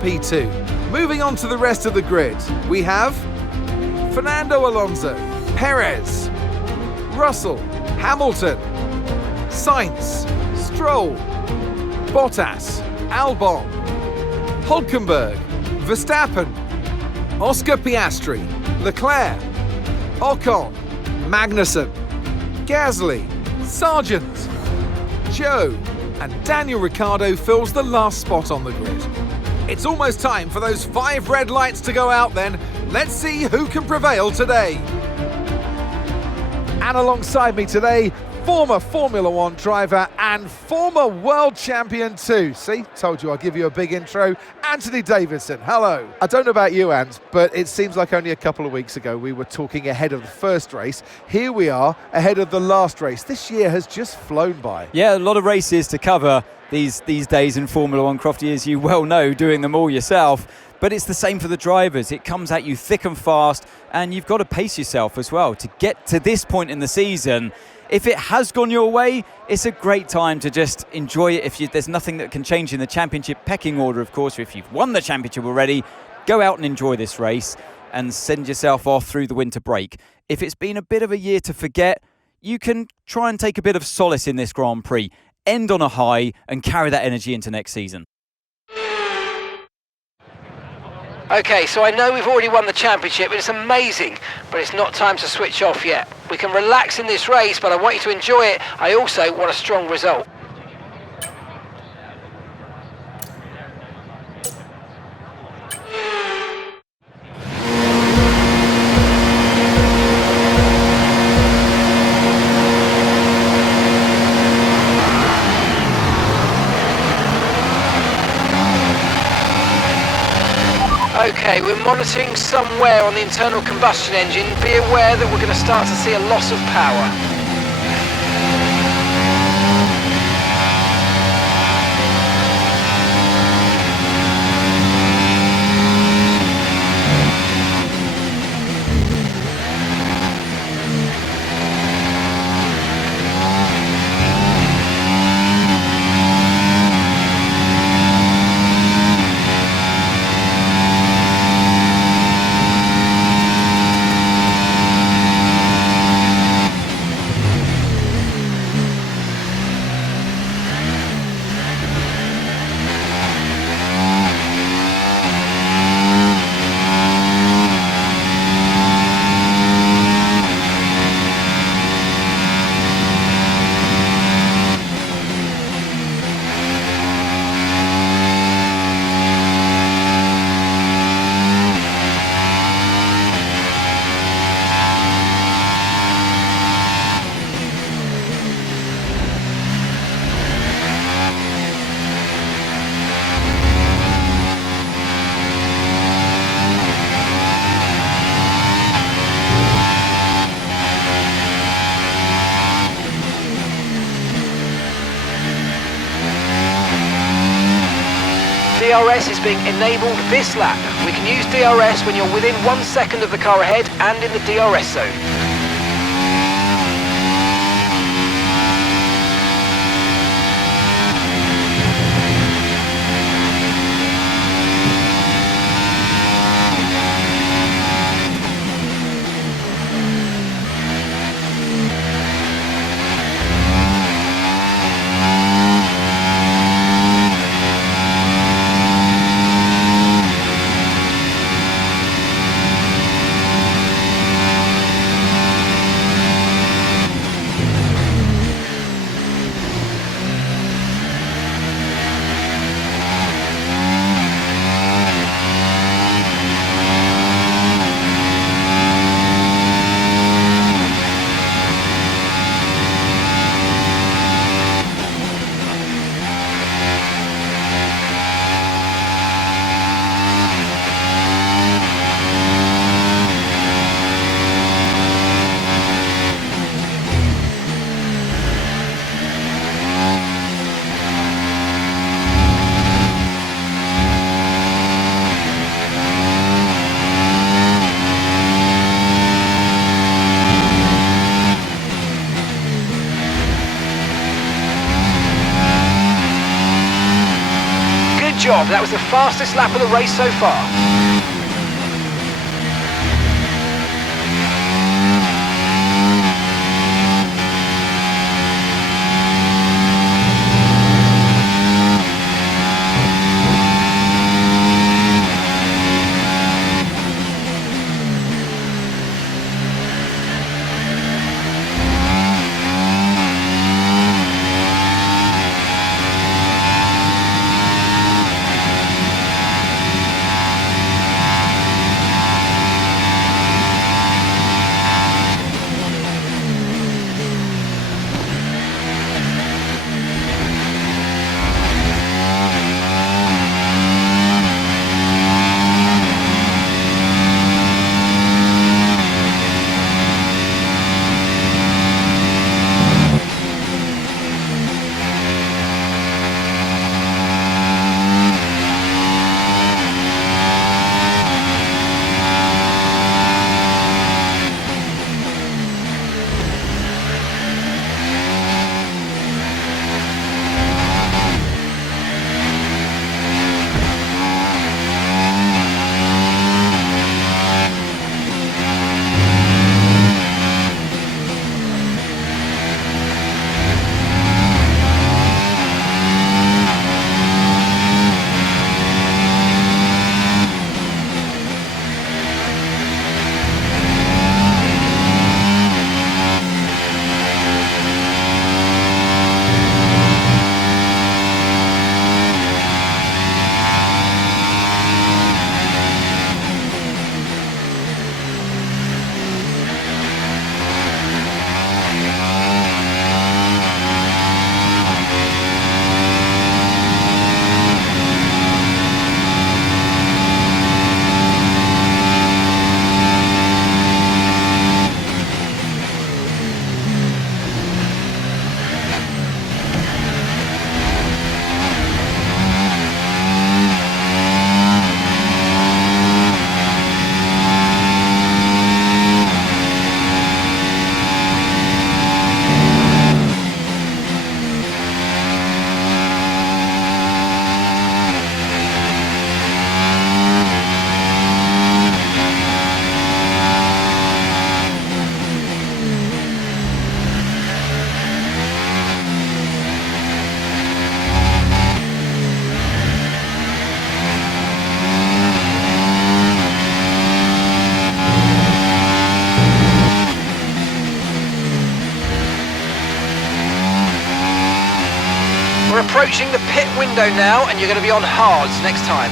P2. Moving on to the rest of the grid, we have Fernando Alonso, Perez, Russell, Hamilton, Sainz, Stroll, Bottas, Albon, Hülkenberg, Verstappen, Oscar Piastri, Leclerc, Ocon, Magnussen, Gasly, Sargent, Zhou, and Daniel Ricciardo fills the last spot on the grid. It's almost time for those 5 red lights to go out then. Let's see who can prevail today. And alongside me today, former Formula One driver and former world champion too. See, told you I'll give you a big intro. Anthony Davidson, hello. I don't know about you, Ant, but it seems like only a couple of weeks ago we were talking ahead of the first race. Here we are ahead of the last race. This year has just flown by. Yeah, a lot of races to cover these days in Formula One, Crofty, as you well know, doing them all yourself. But it's the same for the drivers. It comes at you thick and fast, and you've got to pace yourself as well to get to this point in the season. If it has gone your way, it's a great time to just enjoy it. There's nothing that can change in the championship pecking order, of course. If you've won the championship already, go out and enjoy this race and send yourself off through the winter break. If it's been a bit of a year to forget, you can try and take a bit of solace in this Grand Prix, end on a high and carry that energy into next season. Okay, so I know we've already won the championship, and it's amazing, but it's not time to switch off yet. We can relax in this race, but I want you to enjoy it. I also want a strong result. Okay, we're monitoring somewhere on the internal combustion engine. Be aware that we're going to start to see a loss of power. DRS is being enabled this lap. We can use DRS when you're within 1 second of the car ahead and in the DRS zone. job. That was the fastest lap of the race so far. We're approaching the pit window now, and you're going to be on hards next time.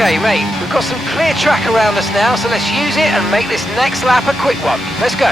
Okay, mate, we've got some clear track around us now, so let's use it and make this next lap a quick one. Let's go.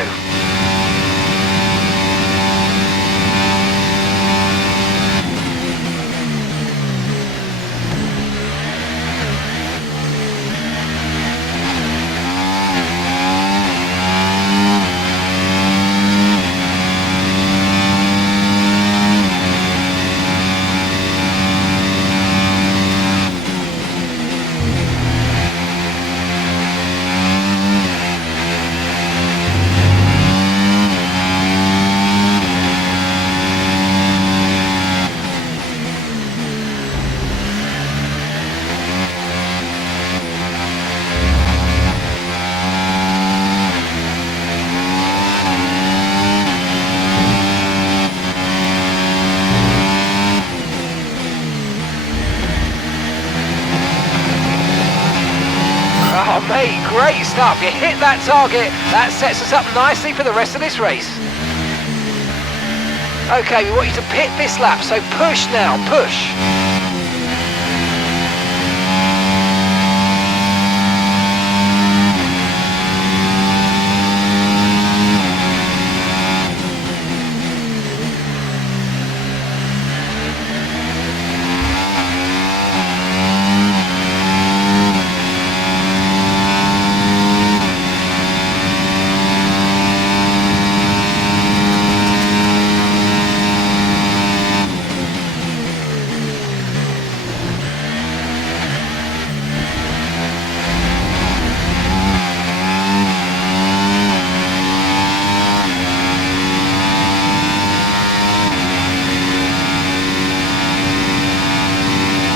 Great stuff. You hit that target. That sets us up nicely for the rest of this race. Okay, we want you to pit this lap, so push now, push.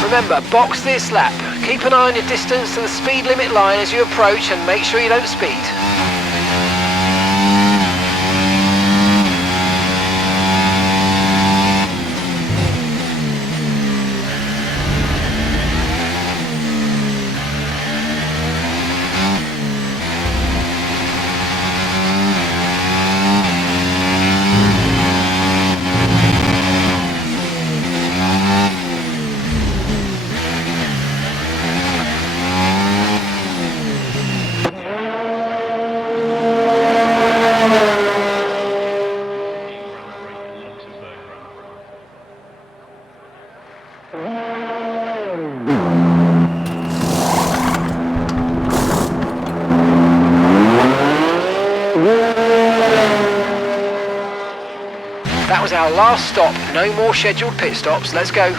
Remember, box this lap. Keep an eye on your distance to the speed limit line as you approach and make sure you don't speed. That was our last stop. No more scheduled pit stops. Let's go.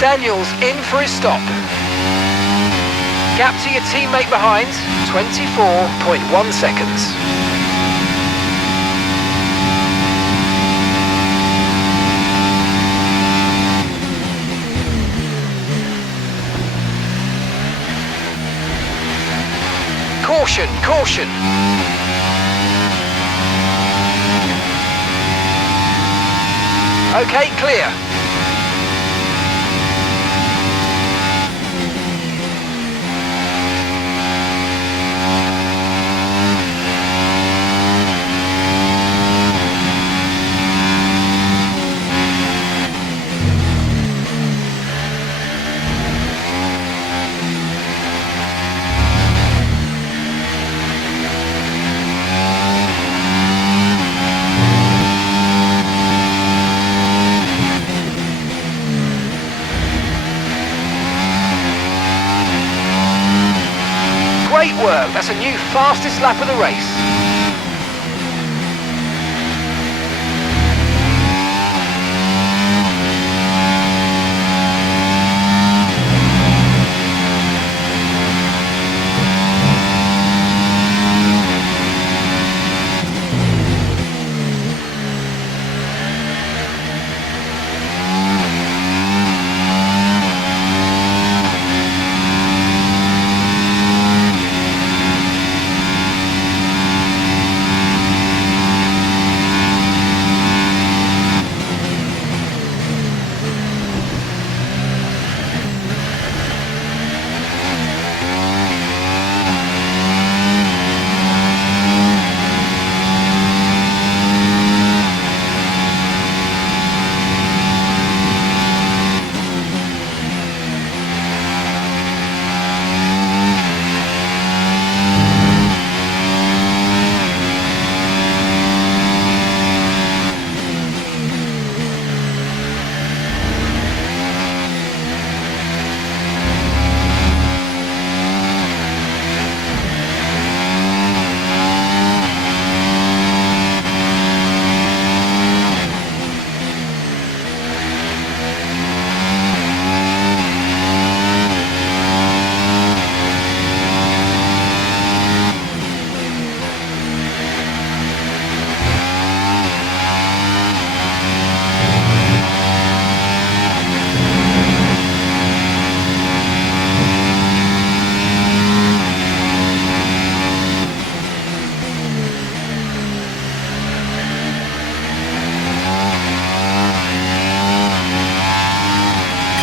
Daniel's in for his stop. Gap to your teammate behind, 24.1 seconds. Caution, caution. Okay, clear. Great work, that's a new fastest lap of the race.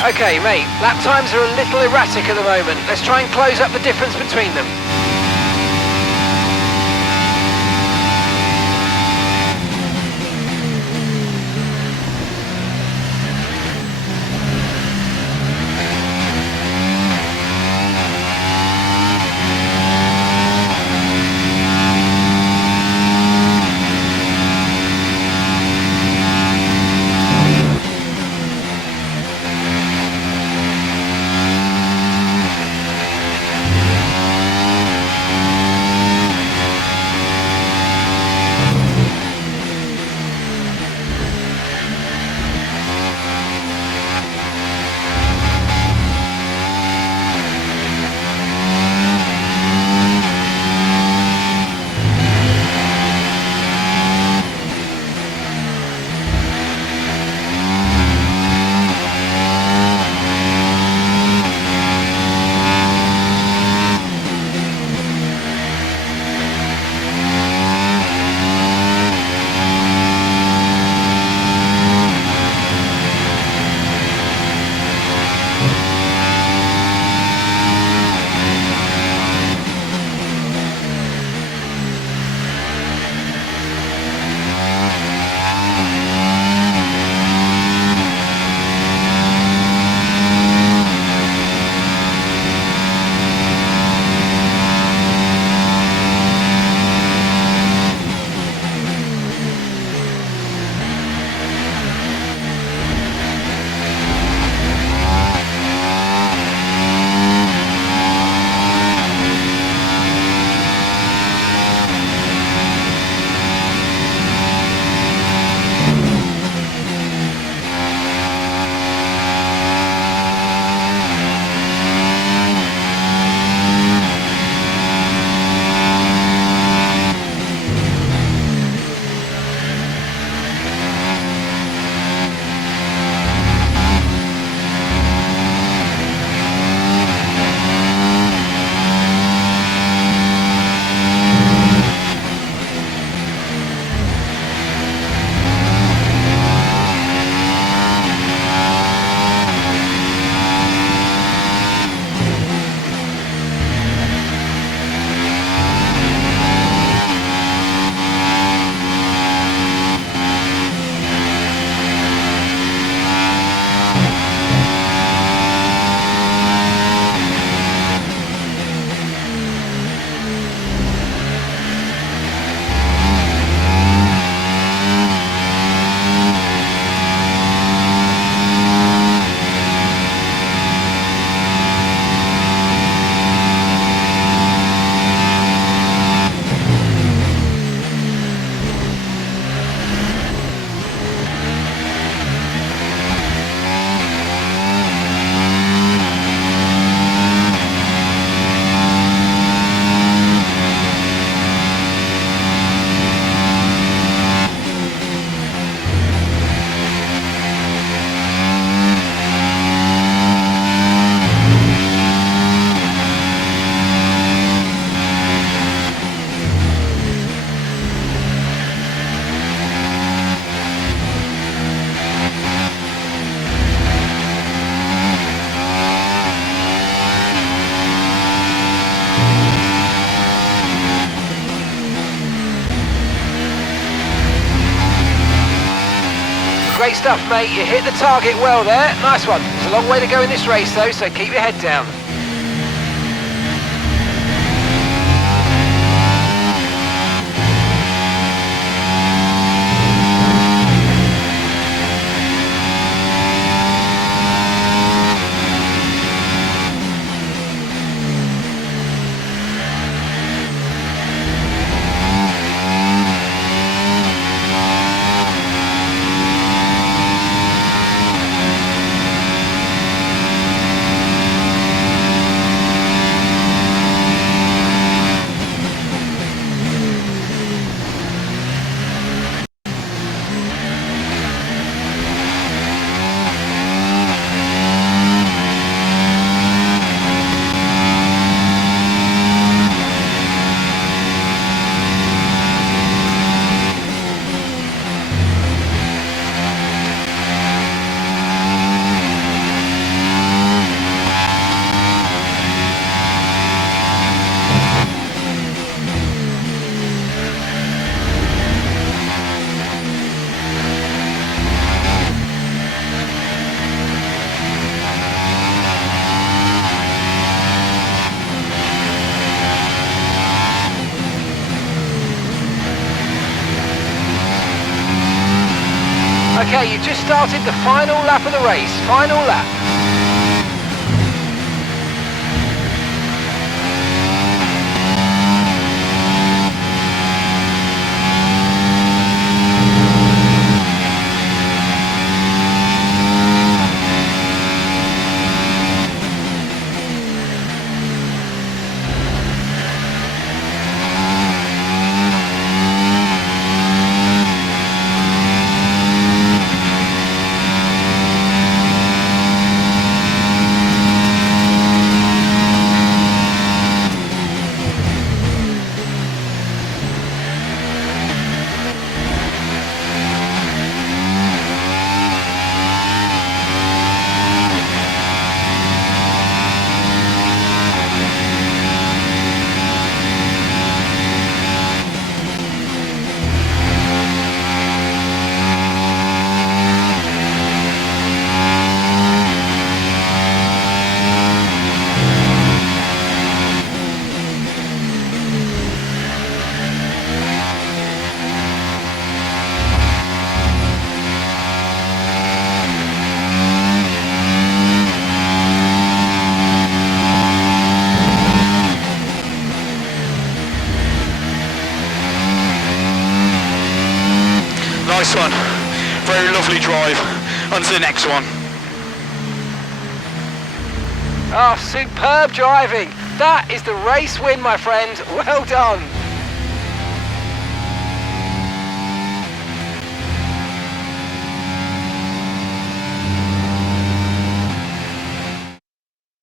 Okay, mate, lap times are a little erratic at the moment. Let's try and close up the difference between them. Great stuff, mate. You hit the target well there. Nice one. There's a long way to go in this race, though, so keep your head down. Okay, you've just started the final lap of the race. Final lap. Nice one. Very lovely drive. On to the next one. Oh, superb driving. That is the race win, my friend. Well done.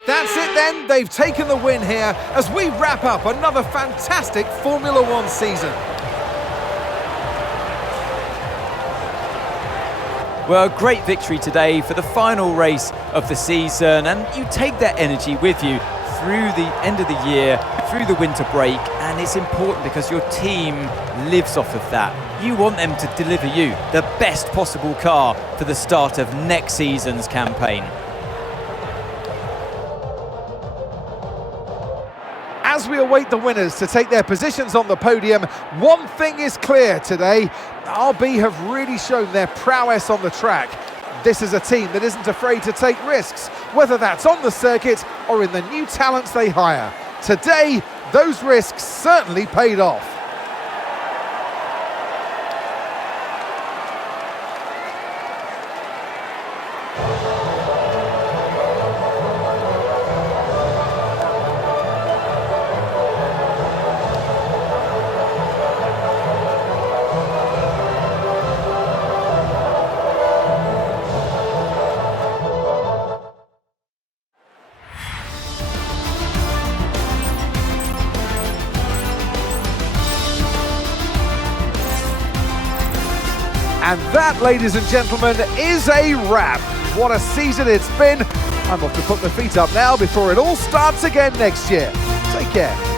That's it then, they've taken the win here as we wrap up another fantastic Formula One season. Well, great victory today for the final race of the season, and you take that energy with you through the end of the year, through the winter break, and it's important because your team lives off of that. You want them to deliver you the best possible car for the start of next season's campaign. As we await the winners to take their positions on the podium, one thing is clear today. RB have really shown their prowess on the track. This is a team that isn't afraid to take risks, whether that's on the circuit or in the new talents they hire. Today, those risks certainly paid off. And that, ladies and gentlemen, is a wrap. What a season it's been. I'm off to put my feet up now before it all starts again next year. Take care.